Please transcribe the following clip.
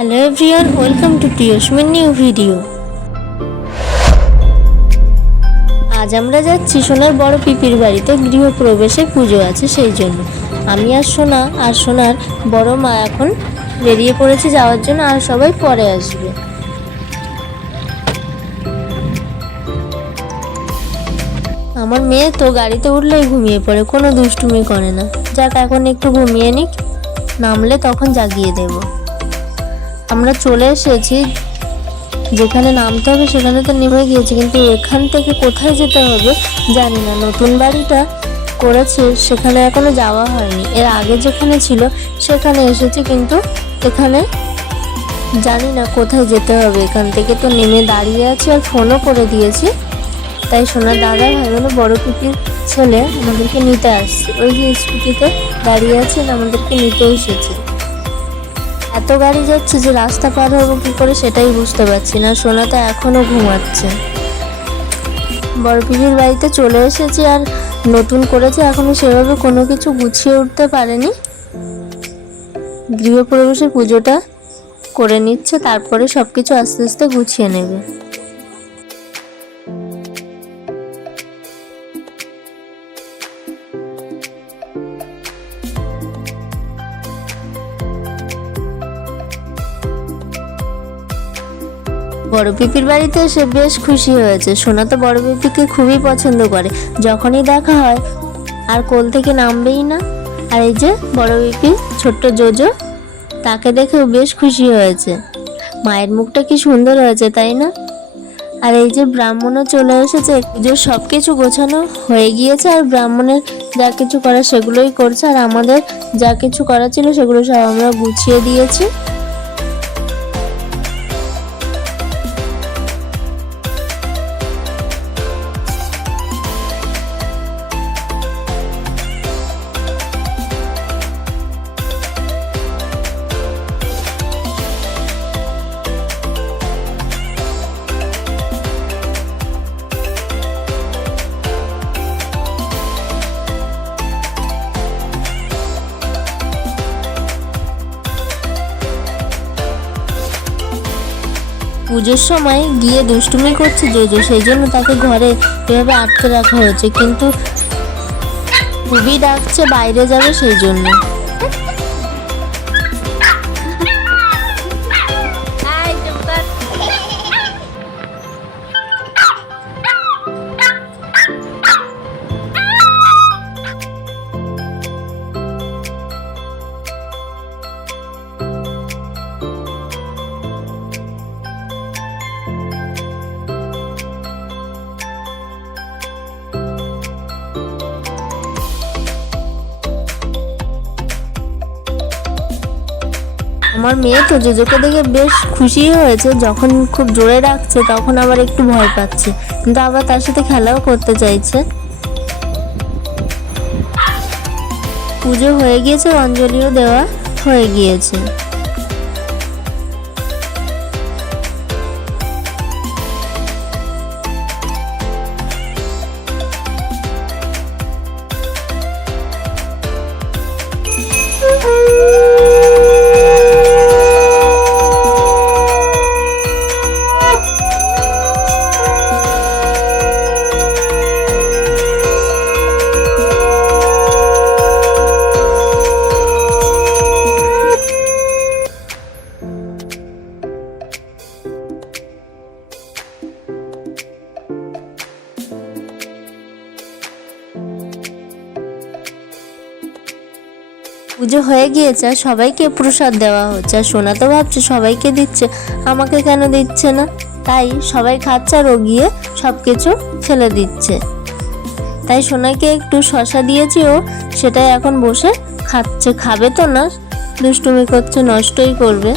Hello everyone welcome to প্রিয়সমিন new video আজ আমরা যাচ্ছি সোনার বড় পিপির বাড়িতে গৃহপ্রবেশে পুজো আছে সেই জন্য। আমি আর সোনা, আর সোনার বড় মা এখন বেরিয়ে পড়েছে যাওয়ার জন্য, আর সবাই পরে আসবে। আমার মেয়ে তো গাড়িতে উঠলেই ঘুমিয়ে পড়ে, কোনো দুষ্টুমি করে না। যাক, এখন একটু ঘুমিয়ে নিক, নামলে তখন জাগিয়ে দেবো। আমরা চলে এসেছি। যেখানে নামতে হবে সেখানে তো নেমে গিয়েছি, কিন্তু এখান থেকে কোথায় যেতে হবে জানি না। নতুন বাড়িটা করেছে, সেখানে এখনও যাওয়া হয়নি। এর আগে যেখানে ছিল, সেখানে এসেছি, কিন্তু এখানে জানি না কোথায় যেতে হবে। এখান থেকে তো নেমে দাঁড়িয়ে আছি আর ফোনও করে দিয়েছি। তাই সোনার দাদা ভাই বোন বড় পিপির ছেলে আমাদেরকে নিতে আসছে। ওই যে স্কুটিতে দাঁড়িয়ে আছেন, আমাদেরকে নিতে এসেছে। এত গাড়ি যাচ্ছে যে রাস্তা পার হব কি করে সেটাই বুঝতে পারছি না। সোনা তো এখনও ঘুমাচ্ছে। বড় পিপির বাড়িতে চলে এসেছি আর নতুন করেছে, এখনও সেভাবে কোনো কিছু গুছিয়ে উঠতে পারেনি। গৃহপ্রবেশের পুজোটা করে নিচ্ছে, তারপরে সব কিছু আস্তে আস্তে গুছিয়ে নেবে। বড় পিপির বাড়িতে এসে বেশ খুশি হয়েছে। সোনা তো বড় পিপিকে খুবই পছন্দ করে। যখনই দেখা হয়, আর কোল থেকে নামবেই না। আর এই যে বড় পিপি, ছোট্ট জোজো, তাকে দেখেও বেশ খুশি হয়েছে। মায়ের মুখটা কি সুন্দর হয়েছে, তাই না? আর এই যে ব্রাহ্মণও চলে এসেছে যে সব কিছু গোছানো হয়ে গিয়েছে, আর ব্রাহ্মণের যা কিছু করার সেগুলোই করছে, আর আমাদের যা কিছু করার ছিল সেগুলো সব আমরা গুছিয়ে দিয়েছি। পুজোর সময় গিয়ে দুষ্টুমি করছে যে সেই জন্য তাকে ঘরে এভাবে আটকে রাখা হয়েছে। কিন্তু খুবই ডাকছে, বাইরে যাবে সেই জন্য। আমার মেয়ে তো জোজোকে দেখে বেশ খুশি হয়েছে। যখন খুব জোরে ডাকছে, তখন আবার একটু ভয় পাচ্ছে। কিন্তু আবার তার সাথে খেলাও করতে চাইছে। পুজো হয়ে গিয়েছে, অঞ্জলিও দেওয়া হয়ে গিয়েছে। পুজো হয়ে গিয়েছে, আর সবাইকে প্রসাদ দেওয়া হচ্ছে। আর সোনা তো ভাবছে সবাইকে দিচ্ছে, আমাকে কেন দিচ্ছে না? তাই সবাই খাচ্ছে আর গিয়ে সব কিছু ফেলে দিচ্ছে। তাই সোনাকে একটু শশা দিয়েছি ও, সেটাই এখন বসে খাচ্ছে। খাবে তো না? দুষ্টুমি করছে, নষ্টই করবে।